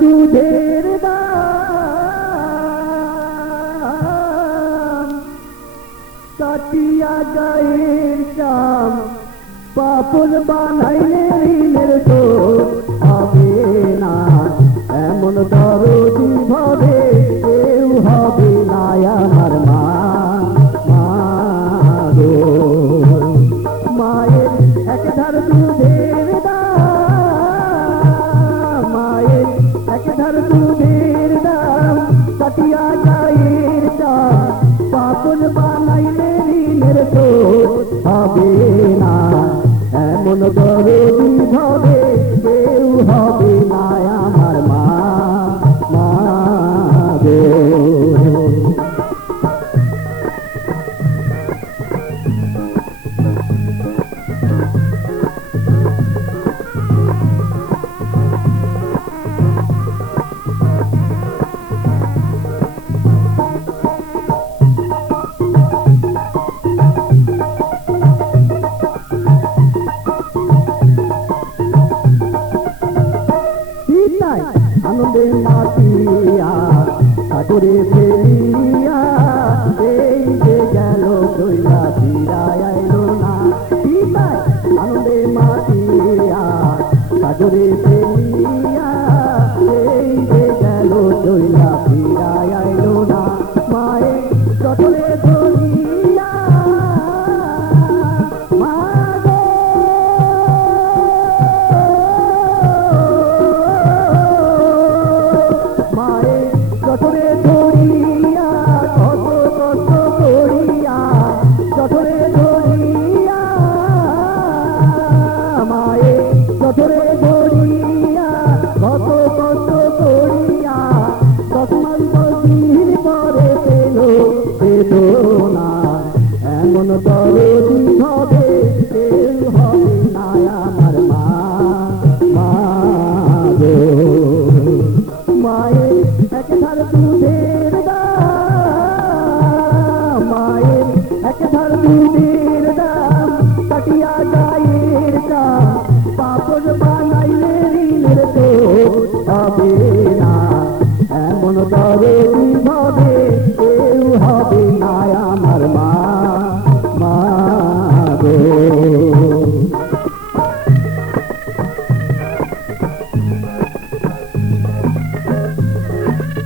দুধের দাম কাটিয়া গায়ের চাম পাপন বানাইলে ঋণের শোধ হবে না এমন দরদি ভাবে কেউ হবে না আমার মা গো মায়ের এক ধার দুধের দাম মায়ের এক ধার দুধের দাম কাটিয়া গায়ের চাম পাপন বানাইলে ঋণের শোধ হবে না এমন দরদি ভাবে কেউ হবে না আমার মা গো আনন্দে মাতিয়া সাগরে ফেলিয়া এই যে গেল দইলা ফিরায় আইলো না আনন্দে মাতিয়া সাগরে ফেলিয়া এই যে গেল দইলা ফিরায় আইলো না মায়ে যতনে ধরিয়া যতরে ধরিয়া কত কষ্ট করিয়া যতরে ধরিয়া মায়ে যতরে ধরিয়া কত কষ্ট করিয়া 10 মাস 10 দিন পরে পেল না এমন দরদি হবে কেউ হবে না আমার মা গো মায়ের এক ধার দুধের দাম মায়ের এক ধার দুধের দাম কাটিয়া গায়ের চাম পাপন বানাইলে ঋণের শোধ হবে না এমন দরদি ভাবে